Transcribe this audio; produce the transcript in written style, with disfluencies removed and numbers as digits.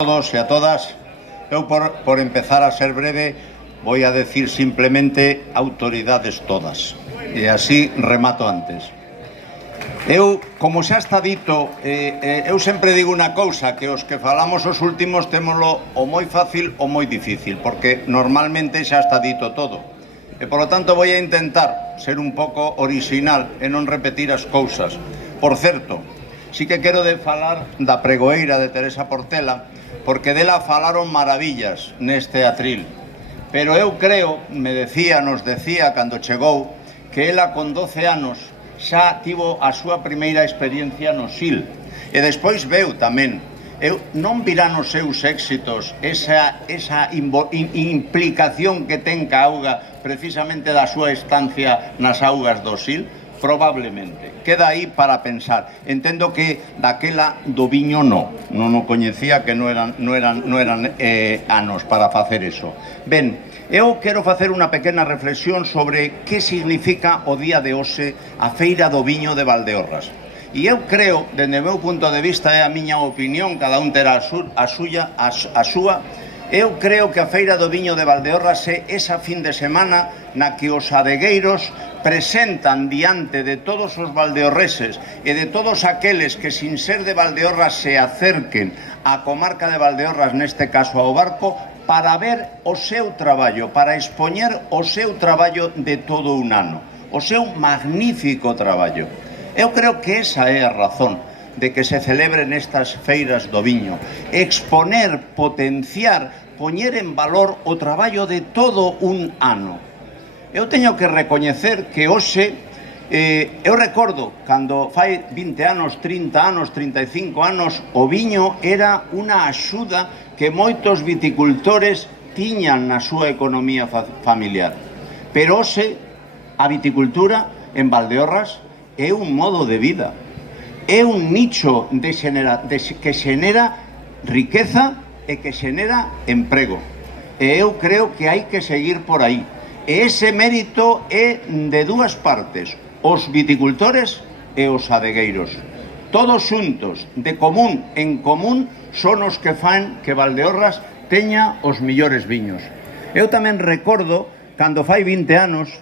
A todos e a todas. Eu, por empezar a ser breve, voy a decir simplemente autoridades todas. E así remato antes. Eu, como xa está dito, eu sempre digo unha cousa, que os que falamos os últimos témolo o moi fácil ou moi difícil, porque normalmente xa está dito todo. E, polo tanto, voy a intentar ser un pouco orixinal e non repetir as cousas. Por certo, sí que quero falar da pregoeira de Teresa Portela, porque dela falaron maravillas neste atril. Pero eu creo, nos decía cando chegou, que ela con 12 anos xa tivo a súa primeira experiencia no SIL. E despois veu tamén. Non virá nos seus éxitos esa implicación que ten ca auga precisamente da súa estancia nas augas do SIL? Probablemente. Queda aí para pensar. Entendo que daquela do viño non o coñecía, que non eran anos para facer eso. Ben, eu quero facer unha pequena reflexión sobre que significa o día de hoxe a Feira do Viño de Valdeorras. E eu creo, dende o meu punto de vista, é a miña opinión, cada un terá a súa, eu creo que a Feira do Viño de Valdeorras é esa fin de semana na que os adegueiros presentan diante de todos os valdeorreses e de todos aqueles que, sin ser de Valdeorras, se acerquen á comarca de Valdeorras, neste caso ao Barco, para ver o seu traballo, para expoñer o seu traballo de todo un ano, o seu magnífico traballo. Eu creo que esa é a razón de que se celebren estas feiras do viño. Exponer, potenciar, poñer en valor o traballo de todo un ano. Eu teño que recoñecer que hoxe, eu recordo, cando fai 20 anos, 30 anos, 35 anos, o viño era unha axuda que moitos viticultores tiñan na súa economía familiar. Pero hoxe, a viticultura en Valdeorras é un modo de vida. É un nicho que xenera riqueza e que xenera emprego. E eu creo que hai que seguir por aí. E ese mérito é de dúas partes, os viticultores e os adegueiros. Todos xuntos, de común en común, son os que fan que Valdeorras teña os millores viños. Eu tamén recordo, cando fai 20 anos,